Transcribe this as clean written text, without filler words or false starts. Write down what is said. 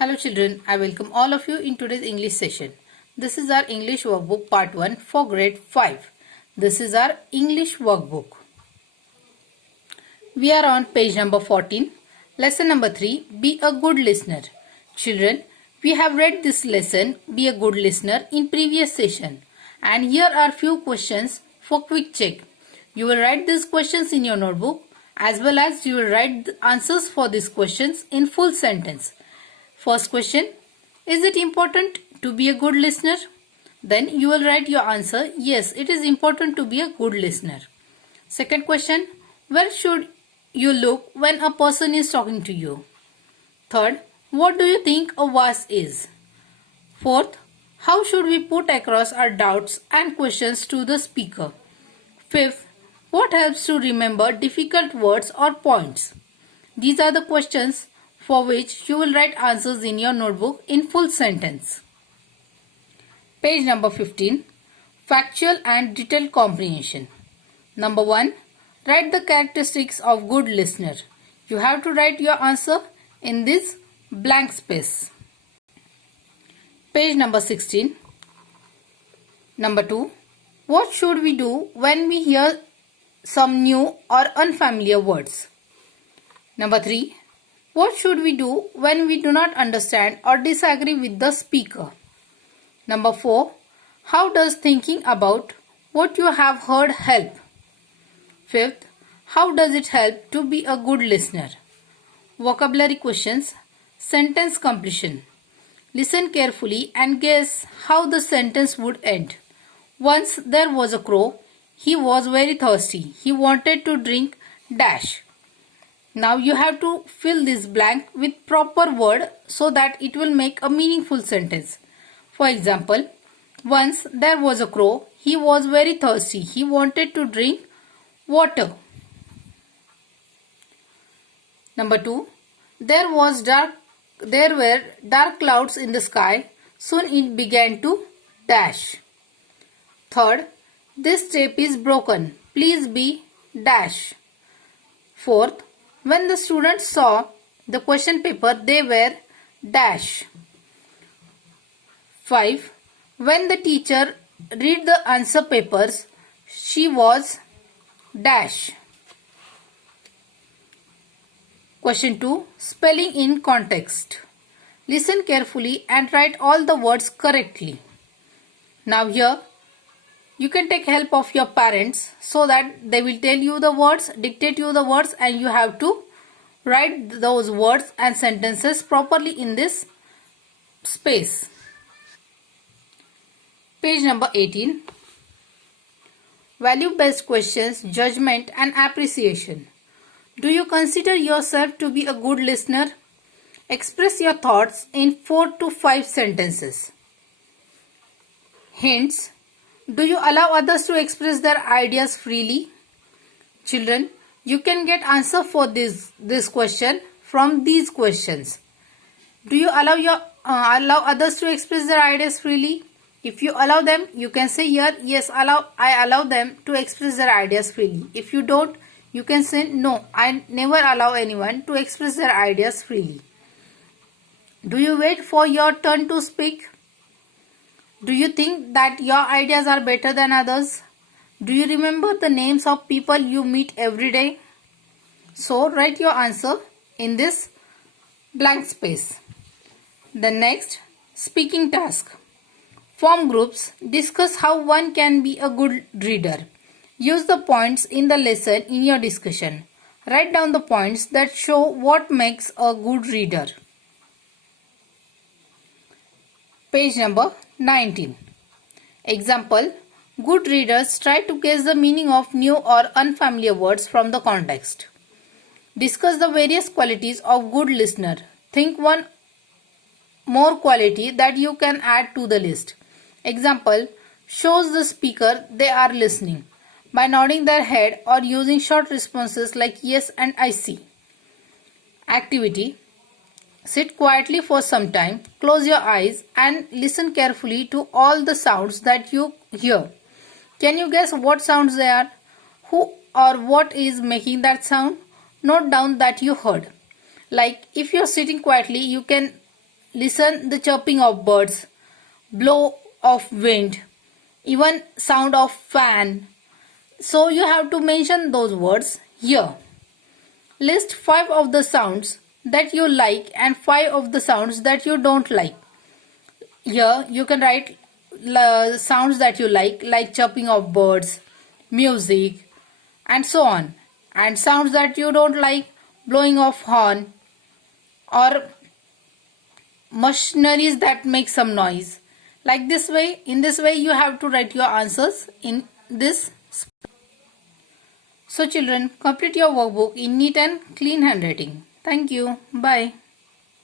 Hello children, I welcome all of you in today's English session. This is our English workbook part 1 for grade 5. This is our English workbook. We are on page number 14. Lesson number 3, Be a Good Listener. Children, we have read this lesson, Be a Good Listener, in previous session. And here are few questions for quick check. You will write these questions in your notebook as well as you will write the answers for these questions in full sentence. First question, is it important to be a good listener? Then you will write your answer, yes, it is important to be a good listener. Second question, where should you look when a person is talking to you? Third, what do you think a vase is? Fourth, how should we put across our doubts and questions to the speaker? Fifth, what helps to remember difficult words or points? These are the questions for which you will write answers in your notebook in full sentence. Page number 15. Factual and detailed comprehension. Number 1. Write the characteristics of good listener. You have to write your answer in this blank space. Page number 16. Number 2. What should we do when we hear some new or unfamiliar words? Number 3. What should we do when we do not understand or disagree with the speaker? Number 4. How does thinking about what you have heard help? Fifth, how does it help to be a good listener? Vocabulary questions. Sentence completion. Listen carefully and guess how the sentence would end. Once there was a crow. He was very thirsty. He wanted to drink dash. Now you have to fill this blank with proper word so that it will make a meaningful sentence. For example, once there was a crow. He was very thirsty. He wanted to drink water. Number 2. There were dark clouds in the sky. Soon it began to dash. Third, this tape is broken. Please be dash. Fourth, when the students saw the question paper, they were dash. 5. When the teacher read the answer papers, she was dash. Question 2. Spelling in context. Listen carefully and write all the words correctly. Now here, you can take help of your parents so that they will tell you the words, dictate you the words, and you have to write those words and sentences properly in this space. Page number 18. Value-based questions, judgment and appreciation. Do you consider yourself to be a good listener? Express your thoughts in 4 to 5 sentences. Hints. Do you allow others to express their ideas freely? Children, you can get answer for this question from these questions. Do you allow others to express their ideas freely? If you allow them, you can say here, yes, I allow them to express their ideas freely. If you don't, you can say, no, I never allow anyone to express their ideas freely. Do you wait for your turn to speak? Do you think that your ideas are better than others? Do you remember the names of people you meet every day? So write your answer in this blank space. The next, speaking task. Form groups. Discuss how one can be a good reader. Use the points in the lesson in your discussion. Write down the points that show what makes a good reader. Page number 19. Example. Good readers try to guess the meaning of new or unfamiliar words from the context. Discuss the various qualities of good listener. Think one more quality that you can add to the list. Example. Shows the speaker they are listening by nodding their head or using short responses like yes and I see. Activity. Sit quietly for some time, close your eyes and listen carefully to all the sounds that you hear. Can you guess what sounds they are? Who or what is making that sound? Note down that you heard. Like if you're sitting quietly, you can listen the chirping of birds, blow of wind, even sound of fan. So you have to mention those words here. List 5 of the sounds that you like and 5 of the sounds that you don't like. Here you can write sounds that you like chirping of birds, music, and so on. And sounds that you don't like, blowing of horn or machineries that make some noise. Like this way, in this way you have to write your answers in this. So children, complete your workbook in neat and clean handwriting. Thank you. Bye.